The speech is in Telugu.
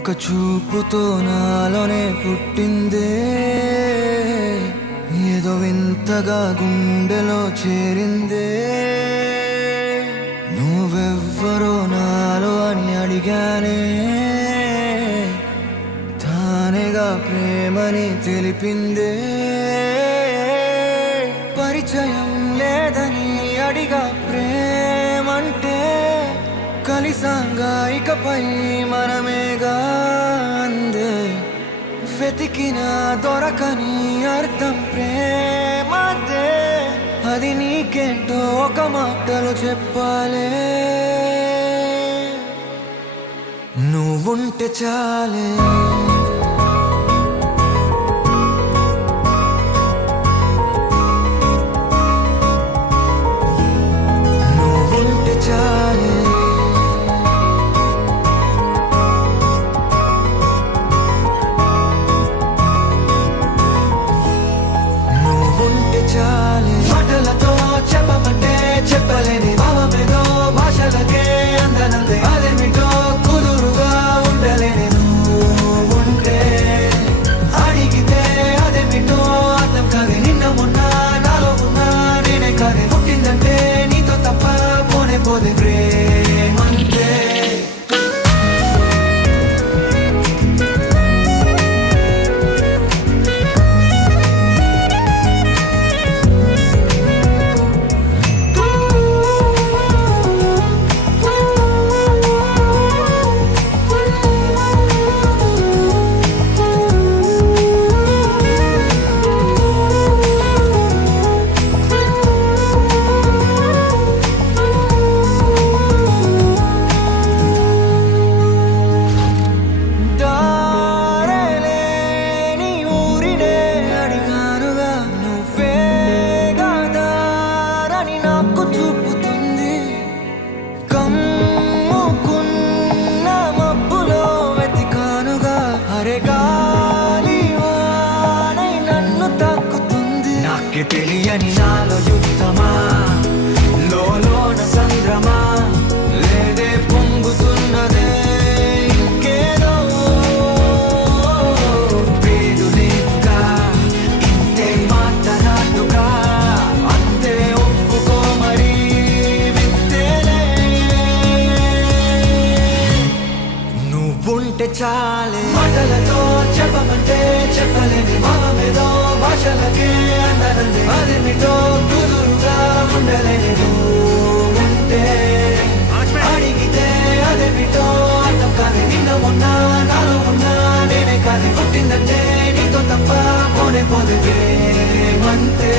ఒక చూపుతో నాలోనే పుట్టిందే, ఏదో వింతగా గుండెలో చేరిందే. నువ్వెవ్వరో నాలో అని అడిగానే, తానేగా ప్రేమని తెలిపిందే. పరిచయం లేదని అడిగా ప్రేమంటే, కలిసాంగా ఇకపై మనమేగా అందే. వెతికినా దొరకని అర్థం ప్రేమదే, అది నీకేంటో ఒక మాటలో చెప్పాలే. నువ్వుంటే చాలే, నువ్వుంటే చాలే, నువ్వుంటే చాలే. మాటలతో చెప్పమంటే చెప్పలేని భావమేదో, భాషలకే అందనందే అదేమిటో కుదురుగా ఉండలేని. నువ్వుంటే అడిగితే అదేమిటో అర్థం కాదే. నిన్న మొన్న నాలో ఉన్నా నేనే కాదే. పుట్టిందంటే నీతో తప్ప పోనే పోదే ప్రేమంతే. తెలియని నాలో యుద్ధమా, లోన సంద్రమా, లేదే పొంగుతున్నదే ఇంకేదో. పేరు లేదుగా ఇంతే మాట్లాడుగా, అంతే ఒప్పుకో మరి వింతేలే. నువ్వుంటే చాలే, మాటలతో చెప్పమంటే చెప్పలేని భావమేదో, భాషలకే అందనందే అదేమిటో కుదురుగా ఉండలేని. నువ్వుంటే అడిగితే అదేమిటో అర్థం కాదే. నిన్న మొన్న నాలో ఉన్నా నేనే కాదే. పుట్టిందంటే నీతో తప్ప పోనే పోదే ప్రేమంతే.